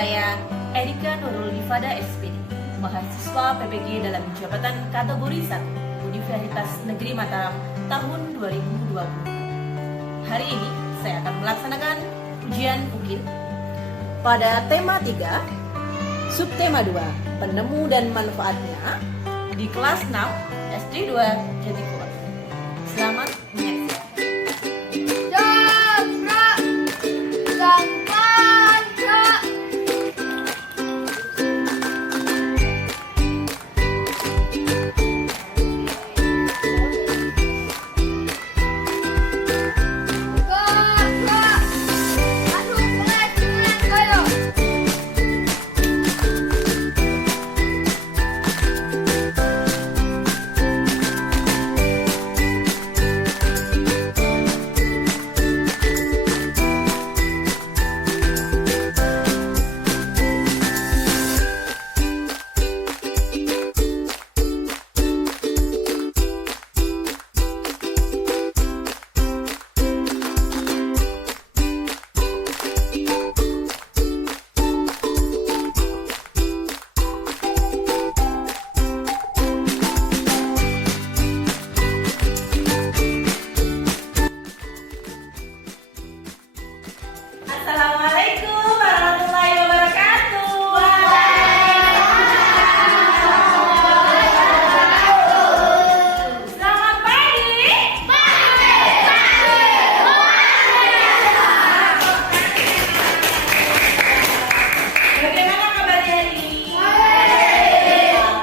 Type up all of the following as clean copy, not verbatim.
Saya Erika Nurul Livada SPD, mahasiswa PPG dalam jabatan kategori 1 Universitas Negeri Mataram tahun 2020. Hari ini saya akan melaksanakan ujian UKIN pada tema 3, subtema 2, penemu dan manfaatnya di kelas 6 SD 2 Jatikulon. Selamat menyaksikan. Assalamualaikum warahmatullahi wabarakatuh. Selamat pagi. Bagaimana kabarnya ini? Alhamdulillah.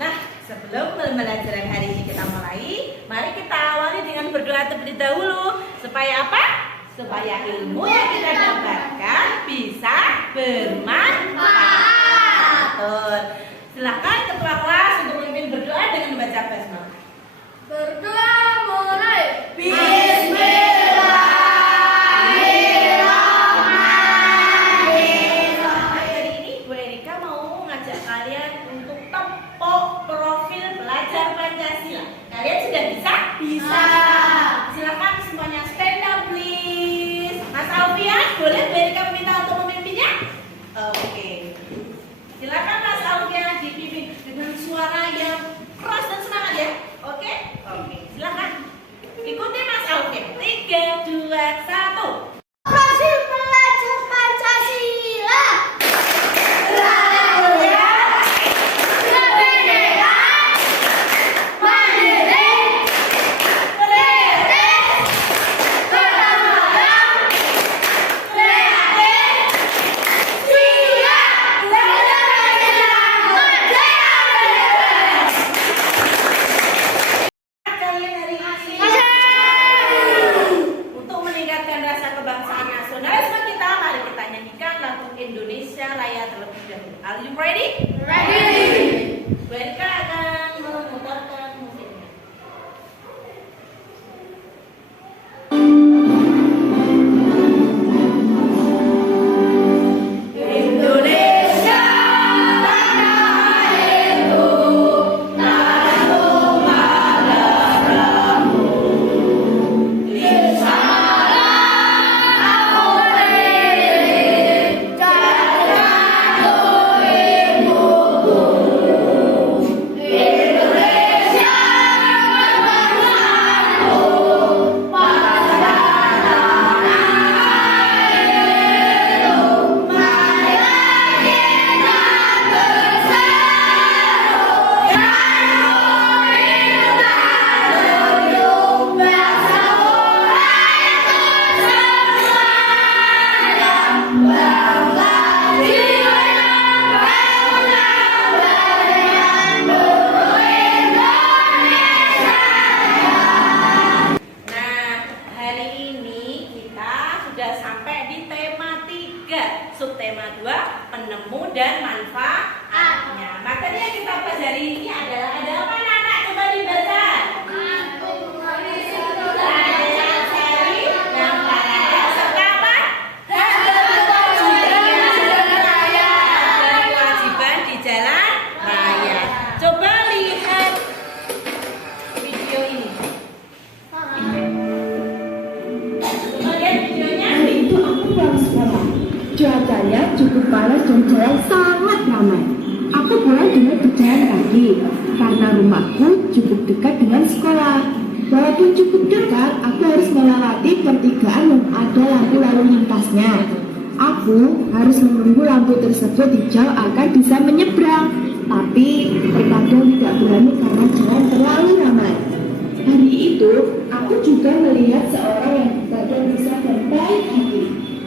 Nah, sebelum pembelajaran hari ini kita mulai, mari kita awali dengan berdoa terlebih dahulu. Supaya apa? Supaya ilmu yang kita dapatkan bisa bermanfaat. Silakan ketua kelas untuk memimpin berdoa dengan membaca basmalah. Berdoa mulai. Bismillahirrahmanirrahim. Hari ini Bu Erika mau ngajak kalian untuk tepok profil pelajar Pancasila. Kalian sudah bisa? Bisa. Silakan semuanya stand up please. Mas Alfian, boleh Bu Erika meminta untuk memimpinnya? Oke. Silakan Mas Alfian dipimpin dengan suara yang keras dan semangat ya. Oke? Oke. Silakan. Ikuti Mas Alfian. 3, 2, 1. Profil pelajar Pancasila. Bernegara, mandiri, berdaulat, aku cukup dekat dengan sekolah. Walaupun cukup dekat, aku harus melewati pertigaan yang ada lampu lalu lintasnya. Aku harus menunggu lampu tersebut hijau agar bisa menyeberang. Tapi terkadang tidak berani karena jalan terlalu ramai. Hari itu, aku juga melihat seorang yang terkadang bisa dan baik hati.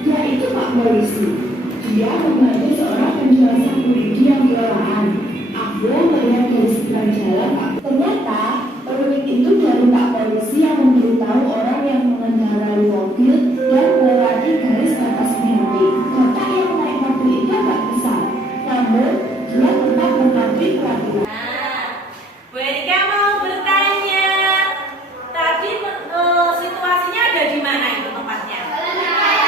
Dia itu Pak Polisi. Dia membantu seorang penjual sapu lidi yang kelelahan. Aku melihat dari seberang jalan, ternyata perulik itu dari Pak Polisi yang memberitahu orang yang mengendarai mobil dan melewati garis batas berhenti. Kota yang naik mobil itu agak besar, namun dia tetap mematuhi peraturan. Bu Erika mau bertanya, tadi situasinya ada di mana itu tempatnya?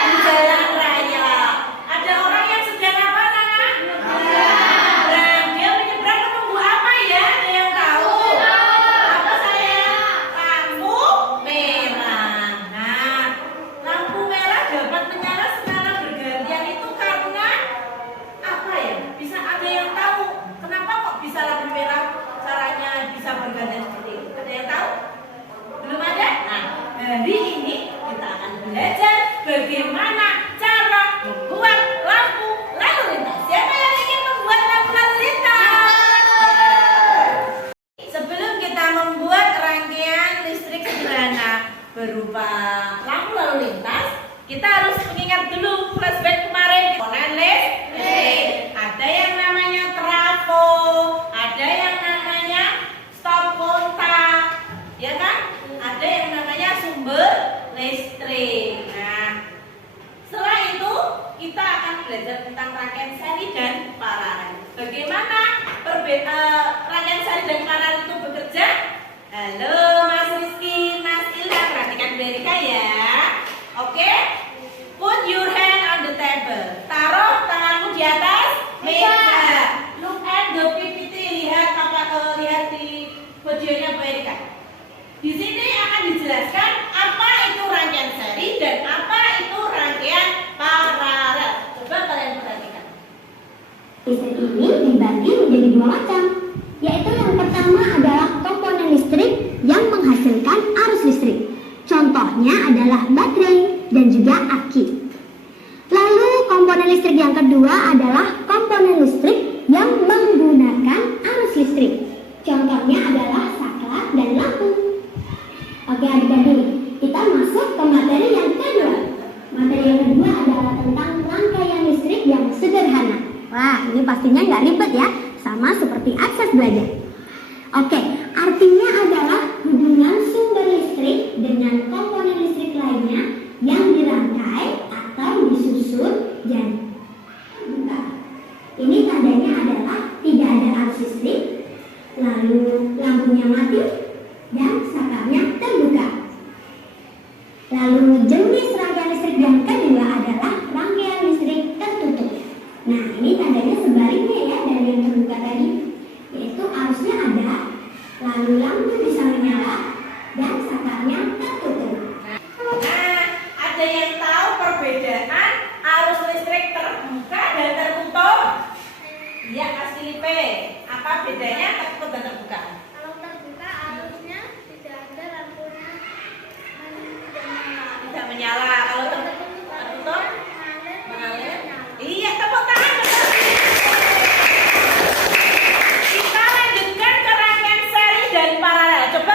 Di jalan raya. Ada orang yang sedang apa sana? Menyeberang. Dia menyeberang ke tunggu apa ya? Ada yang tahu? Apa saya? Lampu merah. Nah, lampu merah dapat menyala secara bergantian itu karena apa ya? Bisa ada yang tahu? Kenapa kok bisa lampu merah caranya bisa bergantian seperti itu? Ada yang tahu? Belum ada? Nah, hari ini kita akan belajar bagaimana cara membuat lampu lalu lintas. Siapa yang ingin membuat lampu lalu lintas? Sebelum kita membuat rangkaian listrik sederhana berupa lampu lalu lintas, kita harus mengingat dulu flashback kemarin komponen listrik. Ada yang namanya trafo, ada yang namanya stop kontak, ya kan? Ada yang namanya sumber listrik. Nah, setelah itu kita akan belajar tentang rangkaian seri dan paralel. Bagaimana rangkaian seri dan paralel itu bekerja? Halo Mas Rizky, Mas Ilham, perhatikan Berika ya. Oke, put your hand on the table. Taruh tanganmu di atas meja. Look at the PPT, lihat lihat di videonya Berika. Di sini akan dijelaskan apa itu rangkaian seri dan apa itu rangkaian paralel. Coba kalian perhatikan. Listrik ini dibagi menjadi dua macam, yaitu yang pertama adalah komponen listrik yang menghasilkan arus listrik. Contohnya adalah baterai dan juga aki. Lalu komponen listrik yang kedua adalah komponen listrik yang menggunakan arus listrik. Contohnya adalah saklar dan lampu. Oke adik-adik, kita masuk ke materi yang kedua. Materi yang kedua adalah tentang rangkaian listrik yang sederhana. Wah, ini pastinya nggak ribet ya, sama seperti akses belajar. Oke, artinya adalah hubungan sumber listrik dengan komponen listrik lainnya yang dirangkai atau disusun dan terbuka. Ini tandanya adalah tidak ada arus listrik, lalu lampunya mati, dan saklarnya terbuka. Lalu jenis rangkaian listrik yang kedua adalah rangkaian listrik tertutup. Nah, ini tandanya sebaliknya ya dari yang terbuka tadi, yaitu arusnya ada, lalu lampu bisa menyala, dan saklarnya tertutup. Nah, ada yang tahu perbedaan arus listrik terbuka dan tertutup? Iya, Kak Silipe. Apa bedanya tertutup dan terbuka? Kalau terbuka arusnya tidak ada lampunya Tidak menyala. Kalau tertutup mengalir. Iya, tepuk tangan. Kita lanjutkan ke rangkaian seri dan paralel. Coba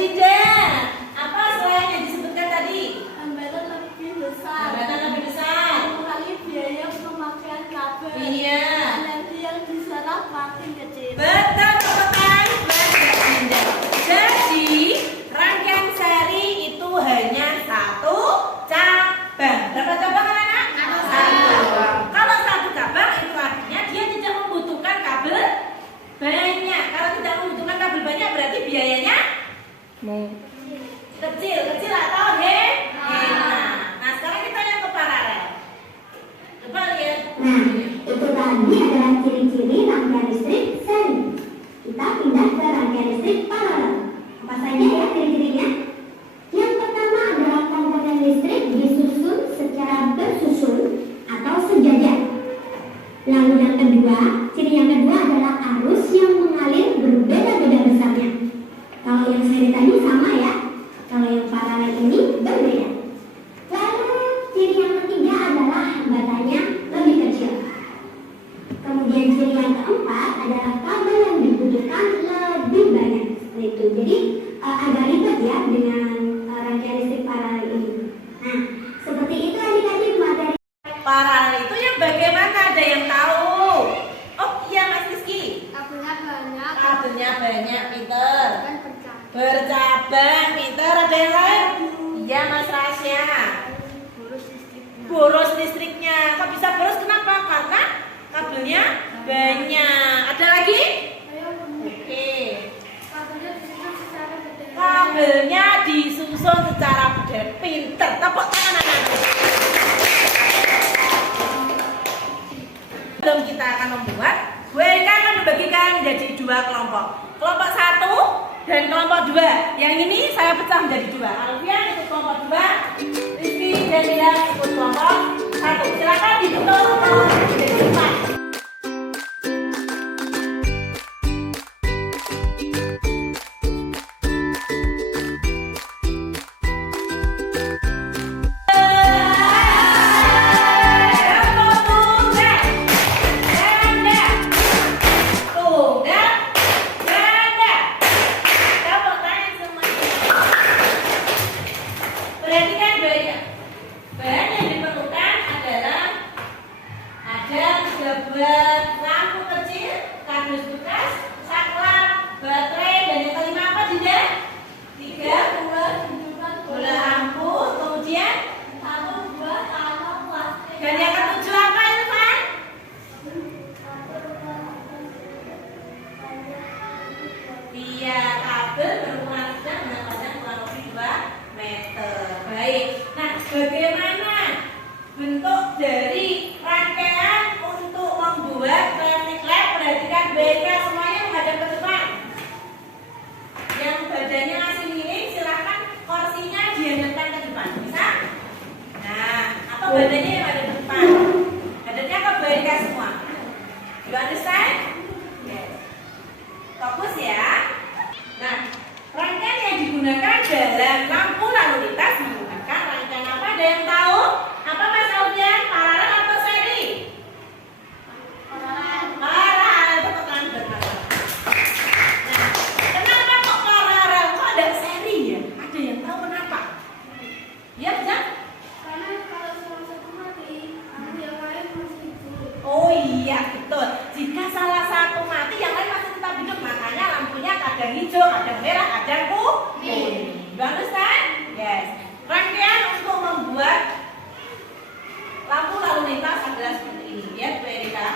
Dinda, apa selain yang disebutkan tadi? Hambatan lebih besar. Hambatan lebih besar. Mengurangi biaya pemakaian kabel. Iya. Energi yang diserap makin kecil. Betul, teman-teman. Dinda. Jadi rangkaian seri itu hanya satu cabang. Berapa cabang anak-anak? Satu. Kalau satu cabang itu artinya dia tidak membutuhkan kabel banyak. Kalau tidak membutuhkan kabel banyak berarti biayanya kecil atau hemat. Nah sekarang kita lihat ke paralel. Coba lihat. Nah, itu tadi adalah ciri-ciri rangkaian listrik seri. Kita pindah ke rangkaian listrik paralel. Apa saja ya ciri-cirinya? Yang pertama adalah komponen listrik disusun secara bersusun atau sejajar. Lalu yang kedua, ciri yang kedua adalah arus yang mengalir berbeda-beda besarnya. Kalau yang seri tadi sama ya, kalau yang paralel ini berbeda. Lalu ciri yang ketiga adalah hambatannya lebih kecil. Kemudian ciri yang keempat adalah kabel yang dibutuhkan lebih banyak. Seperti itu. Jadi agak ribet ya dengan rangkaian listrik paralel ini. Nah, seperti itu adik-adik materi. Paralel itu yang bagaimana? Ada yang tahu? Oh iya Mas Rizky. Kabelnya banyak. Kabelnya banyak, pinter. Dan bercabang. Bercabang, pinter. Ada yang lain? Iya Mas Rasya. Boros listriknya. Boros listriknya. Kok bisa boros? Kenapa? Karena kabelnya banyak. Ada lagi? Ayo, Oke. kabelnya disusun secara detail. Kabelnya disusun secara detail. Pinter. Tepuk tangan anak-anak. Sebelum kita akan membuat, WK akan membagikan menjadi dua kelompok. Kelompok 1 dan kelompok 2. Yang ini saya pecah menjadi 2. Alfian ikut kelompok 2, Rizky dan Lila ikut kelompok 1. Silakan dibentuk menjadi 4. Perhatikan bahan yang diperlukan adalah ada 3 lampu kecil, kardus bekas, saklar, baterai, dan yang kelima apa Dinda? 3 bola lampu, kemudian 1, 2, atau plastik. dan yang ketujuh apa Irfan? Iya, kabel berukuran sedang dengan panjang kurang lebih 2 meter. Baik. Nah, bagaimana bentuk dari rangkaian untuk membuat traffic light? Perhatikan BK semuanya menghadap ke depan. Yang badannya masih miring, silahkan kursinya dihendakkan ke depan. Bisa? Nah, apa badannya yang ada di depan? Badannya ke BK semua. You understand? Yes. Fokus ya. Nah, rangkaian yang digunakan dalam lampu lalu lintas menggunakan rangkaian apa? Ada yang tahu? Apa Mas Alfian? Paralel atau seri? Paralel. Tepuk tangan bermata. Nah, kenapa kok paralel? Kok ada seri ya? Ada yang tahu kenapa? Ya, Jam? Karena kalau salah satu mati, yang lain masih hidup. Oh iya, betul. Jika salah satu mati, yang lain masih tetap hidup. Makanya lampunya kadang hijau, kadang merah, kadang kuning. You understand? Yes. Rangkaian untuk membuat lampu lalu lintas adalah seperti ini. Lihat Bu Erika.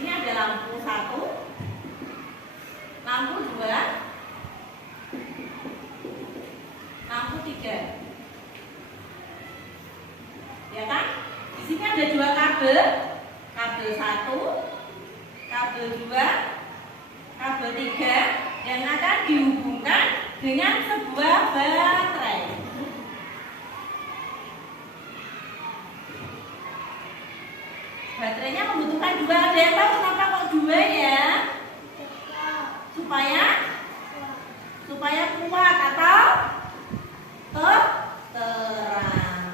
Ini ada lampu 1, lampu 2, lampu 3. Ya kan? Di sini ada 2 kabel. Kabel 1, kabel 2, kabel 3 yang akan dihubungkan dengan sebuah baterai. Baterainya membutuhkan 2. Ada yang tahu kenapa kok 2 ya? Supaya kuat atau terang.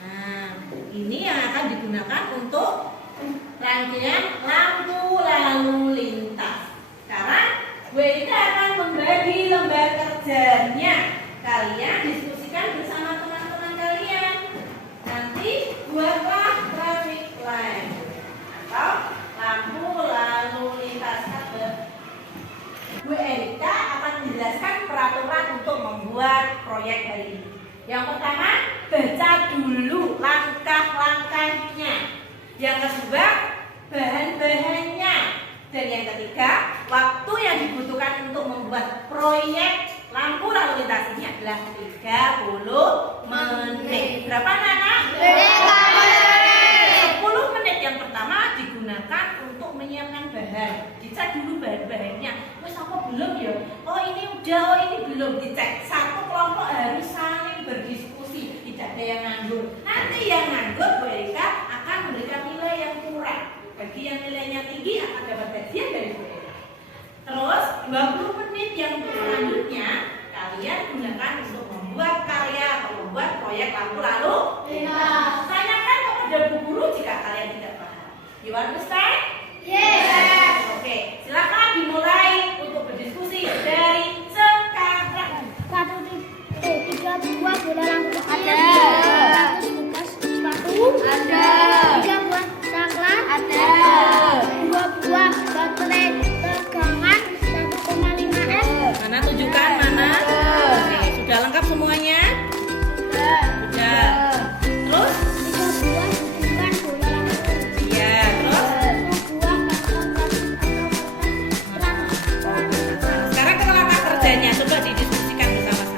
Nah, ini yang akan digunakan untuk rangkaian lampu lalu lintas. Yang pertama, baca dulu langkah-langkahnya. Yang kedua, bahan-bahannya. Dan yang ketiga, waktu yang dibutuhkan untuk membuat proyek lampu lalu lintas ini adalah 30 menit. Berapa anak-anak? 10 menit yang pertama digunakan untuk menyiapkan bahan. Dicek dulu bahan-bahannya. Terus apa belum ya? Oh ini udah, oh ini belum. Dicek. Satu kelompok harus saling berdiskusi. Tidak ada yang nganggur. Nanti yang nganggur Bu Erika akan memberikan nilai yang kurang. Bagi yang nilainya tinggi akan dapat bagian dari Bu Erika. Terus 20 menit yang selanjutnya kalian gunakan untuk membuat karya atau membuat proyek lampu lalu lintas. Tanyakan kepada Bu Guru jika kalian tidak paham. You understand? Yes. Oke, silakan dimulai untuk berdiskusi dari sekarang. 32 bola lampu Ada. 100 bekas sepatu Ada. 3 buah caklat Ada. 2 buah baterai tegangan 1,5 M Mana tunjukkan mana? Oke, sudah lengkap semuanya? Sudah. Terus? 3 buah guntingan bola lampu Iya, terus? 2 buah karton plastik atau kertas Sekarang ke langkah kerjanya, coba didiskusikan bersama-sama.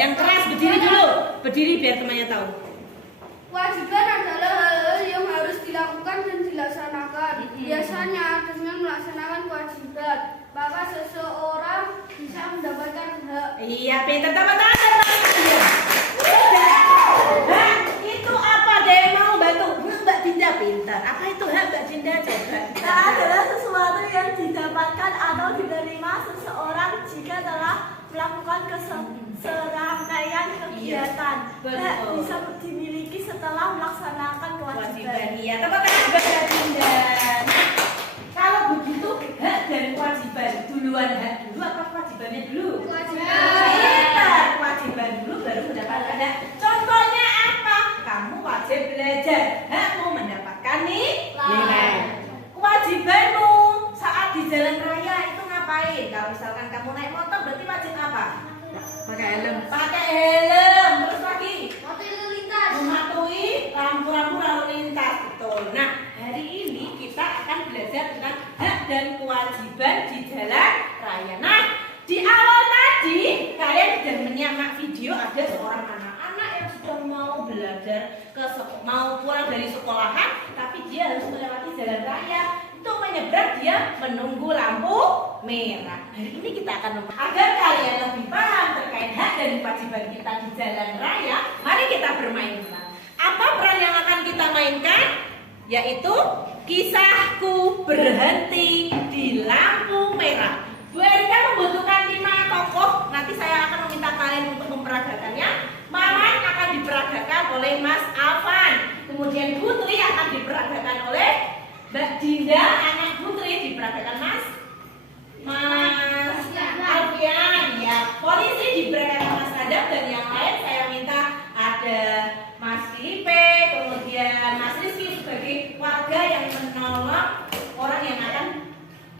Yang keras berdiri dulu. Berdiri biar temannya tahu. Kewajiban adalah hal-hal yang harus dilakukan dan dilaksanakan. Biasanya dengan melaksanakan kewajiban, maka seseorang bisa mendapatkan hak. Iya, pintar teman-teman. Hak itu apa deh mau bantu? Mbak Dinda pintar. Apa itu hak Mbak Dinda? Coba. Hak adalah sesuatu yang didapatkan atau diterima seseorang jika telah melakukan serangkaian kegiatan. Betul. Hak bisa dimiliki setelah melaksanakan kewajiban. Iya, teman-teman Mbak Dinda. Kalau begitu hak dan kewajiban duluan, hak dulu apa kewajibannya dulu? Pintar, kewajiban dulu baru mendapatkan hak. Contohnya apa? Kamu wajib belajar, hakmu mendapatkan nilai. Kewajibanmu saat di jalan raya itu ngapain? Kalau misalkan kamu naik motor berarti wajib apa? Pakai helm. Pakai helm. Terus lagi mematuhi lampu-lampu lalu lintas. Betul. Nah, hari ini kita akan belajar tentang hak dan kewajiban di jalan raya. Nah, di awal tadi kalian sudah menyimak video ada seorang anak-anak yang sudah mau belajar mau pulang dari sekolahan, tapi dia harus melewati jalan raya. Untuk menyeberang dia menunggu lampu merah. Hari ini kita akan agar kalian lebih paham terkait hak dan kewajiban kita di jalan raya. Mari kita bermain. Apa peran yang akan kita mainkan? Yaitu kisahku berhenti di lampu merah. Bu Erika membutuhkan 5 tokoh. Nanti saya akan meminta kalian untuk memperagakannya. Maman akan diperagakan oleh Mas Afan. Kemudian Putri akan diperagakan oleh Mbak Dinda. Anak Putri diperagakan Mas Alfian. Ya, polisi diperagakan Mas Adam. Dan yang lain saya minta ada Mas Filipe, kemudian Mas Rizky sebagai warga yang menolong orang yang akan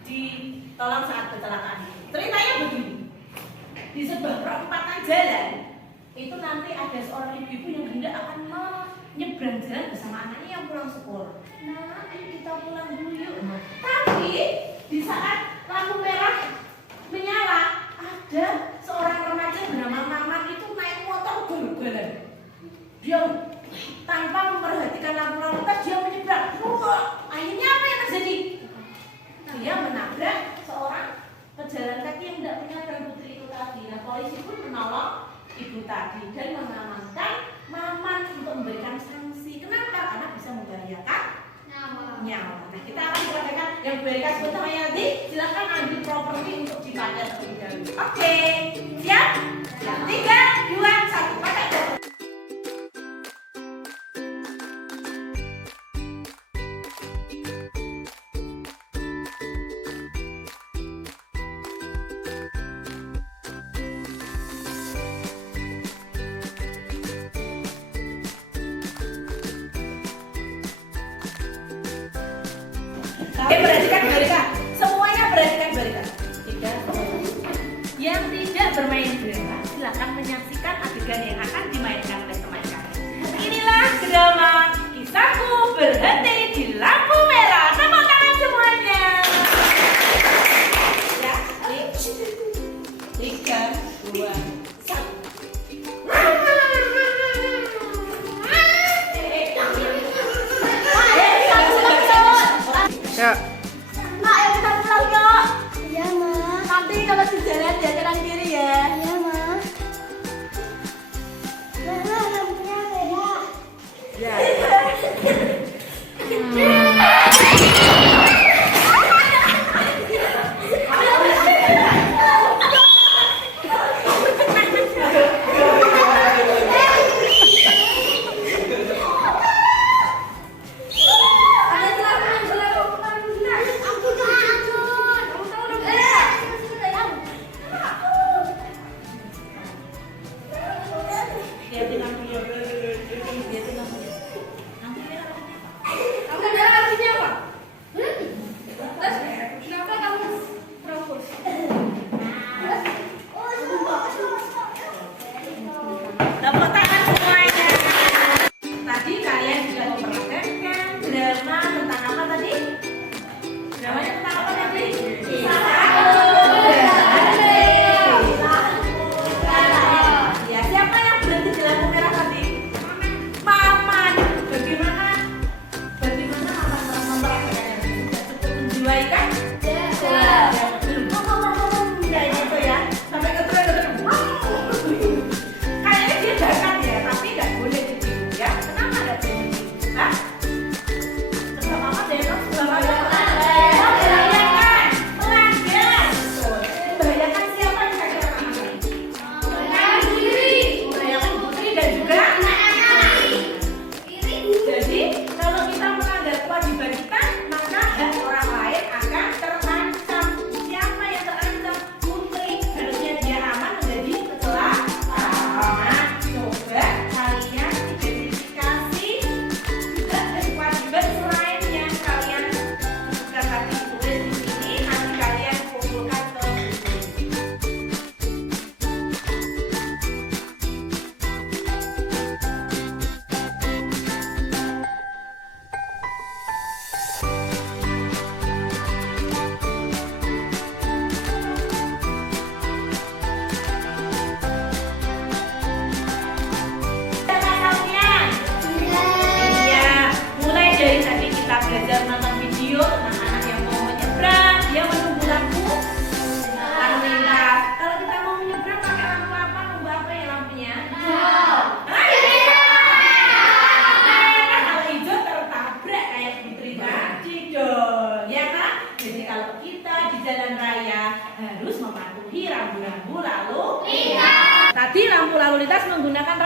ditolong saat kecelakaan. Ceritanya begini, di sebuah perempatan jalan itu nanti ada seorang ibu-ibu yang hendak akan menyeberang jalan bersama anaknya yang pulang sekolah. Nah, ayo kita pulang dulu yuk. Tapi di saat lampu merah menyala, ada seorang remaja bernama Maman itu naik motor ugal-ugalan. Dia tanpa memperhatikan lampu lalu lintas dia menyeberang. Akhirnya apa yang terjadi? Dia menabrak seorang pejalan kaki yang tidak menyeberang Putri itu tadi. Nah, polisi pun menolong ibu tadi dan mengamankan Maman untuk memberikan sanksi. Kenapa? Karena bisa membahayakan nyawa. Nah, kita akan mengatakan yang memberikan sebentar nanti silakan ambil properti untuk dipakai terlebih dahulu. Oke, siap? 3, 2, 1, pakai properti. Oke, perhatikan Barika. Semuanya perhatikan Barika. Yang tidak bermain drama, silakan menyaksikan adegan yang akan dimainkan oleh teman kalian. Inilah drama Kisahku Berhenti di Lampu Merah. Tepuk tangan semuanya. Ya, 3, 2, 1. Ya. Mak, ayo kita pulang yuk. Iya, Ma. Nanti kalau di jalan jangan kanan kiri ya. Iya, Ma.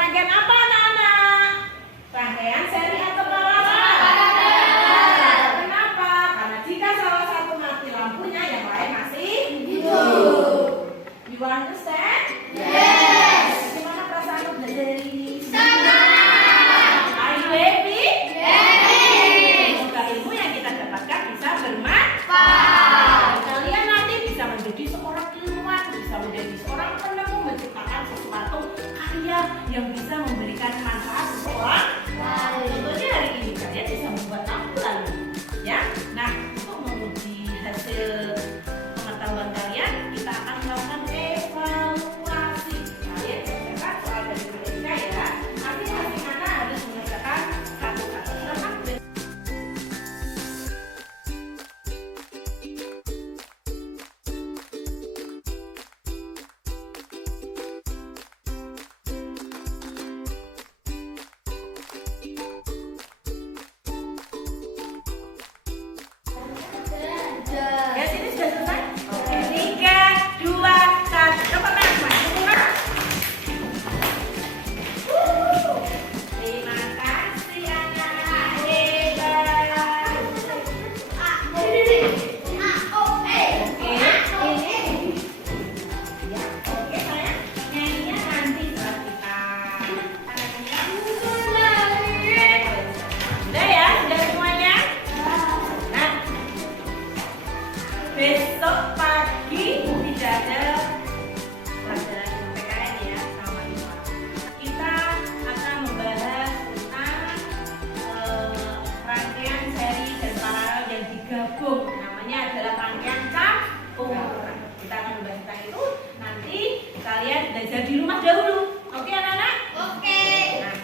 rangkaian apa anak-anak? Rangkaian seri atau paralel? Kenapa? Karena jika salah satu mati lampunya, yang lain masih hidup. You understand? Yes. Gimana perasaan belajar hari ini? Are you happy? Semoga ilmu yang kita dapatkan bisa bermanfaat. Kalian nanti bisa menjadi seorang ilmuwan, bisa menjadi seorang penemu, menciptakan sesuatu karya yang bisa memberikan manfaat seseorang. Contohnya hari ini kalian bisa membuat lampu lalu, ya. Nah, untuk menguji hasil pengetahuan kalian, kita akan melakukan evaluasi. Kalian selesaikan soal dari mereka ya. Nanti masing-masing harus mengerjakan satu-satu. Selamat ya, sini sudah selesai. Oke, 3, 2, 1. Coba tangan semuanya. Terima kasih anak-anak hebat. Oke, ya, oke sayang. Nyanyinya nanti setelah kita udah ya, sudah semuanya. Nah, besok pagi tidak ada pelajaran PKN ya sama IPA. Kita akan membahas tentang rangkaian seri dan paralel yang digabung. Namanya adalah rangkaian campuran. Kita akan membahas tentang itu. Nanti kalian belajar di rumah dahulu. Oke anak-anak? Nah,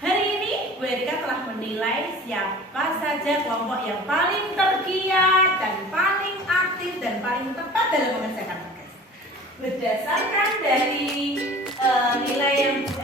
hari ini Bu Erika telah menilai siapa saja kelompok yang paling tergiat dan paling aktif dan paling tepat dalam mengerjakan tugas. Berdasarkan dari nilai yang Bu